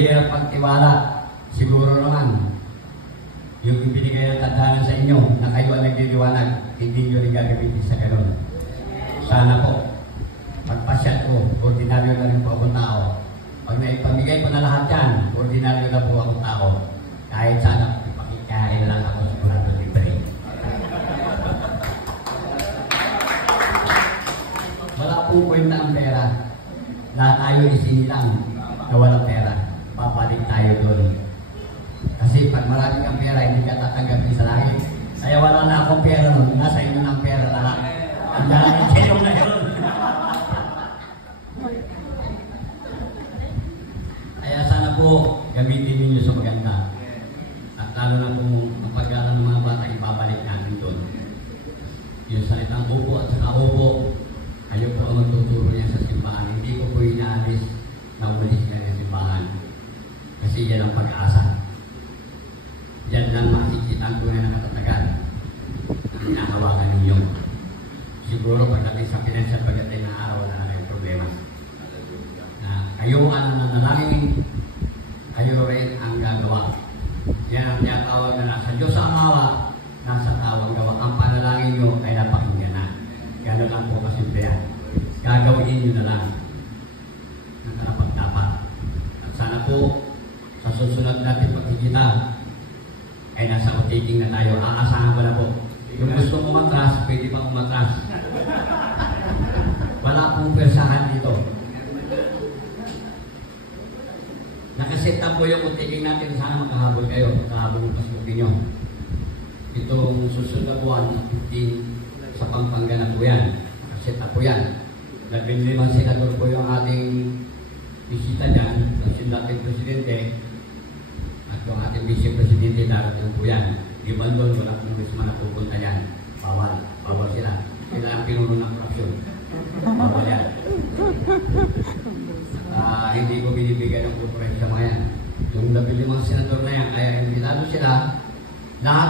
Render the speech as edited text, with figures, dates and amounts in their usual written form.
mahirap pagtiwala. Siguro naman, yung ibinigay ng tadhana sa inyo na kayo ang nagliliwanag, hindi nyo rin gagamitin sa ganun. Sana po, pagpasyat ko, ordinaryo na rin po akong tao. Pag naipamigay ko na lahat yan, ordinaryo na po akong tao. Kahit sana, ipakikain lang ako sigurado libre. Wala po kwenta ang pera. Lahat tayo isinilang na walang pera. Papalik tayo doon. Kasi pag marami kang pera, hindi ka tatanggapin sa langit. Kaya wala na akong pera nun. Nasa inyo ng pera lahat. Ang dahil kayo ngayon. Kaya sana po, gamitin ninyo sa maganda. At lalo na kung mapag-aral ng mga bata, ibabalik natin doon. Yung salitang upo at saka upo, kayo po ang magtuturo niya sa simbahan. Hindi ko po inaalis na umalis ka ng simbahan. Kasi yan ang pag-asa. Yan lang makikita ang tunay na katatagan ang hinahawakan ninyo. Siguro pagdating sa financial, pagdating ng araw na yung problema. Na kayo ang nananalangin, kayo rin ang gagawa. Yan ang tinatawag na nasa Diyos ang awa, nasa tao ang gawa. Ang panalangin nyo ay napakinggan na. Gano'n lang po kasimple yan. Gagawin nyo na lang ng karapat-dapat. At sana po, sa susunod natin pagkikita, ay nasa utiking na tayo. Aasahan ko na po. Yung gusto mo umatras, pwede pa umatras. Wala pong persahan dito. Nakaset up po yung utiking natin. Sana makahabol kayo. Makahabol ng pasukin nyo. Itong susunod na buwan, 15 sa Pampanga na po yan. Nakaset up po yan. 15 senador po yung ating bisita dyan. Ang dating presidente. At yung ating vice-presidente, darating po yan. Di ba doon, wala congressman na pupunta yan. Bawal. Bawal sila. Sila ang pinuno ng korupsyon. Bawal yan. Hindi ko binibigyan ng corporate sa mga yan. Yung 15 senador na yan, kaya invitado sila, lahat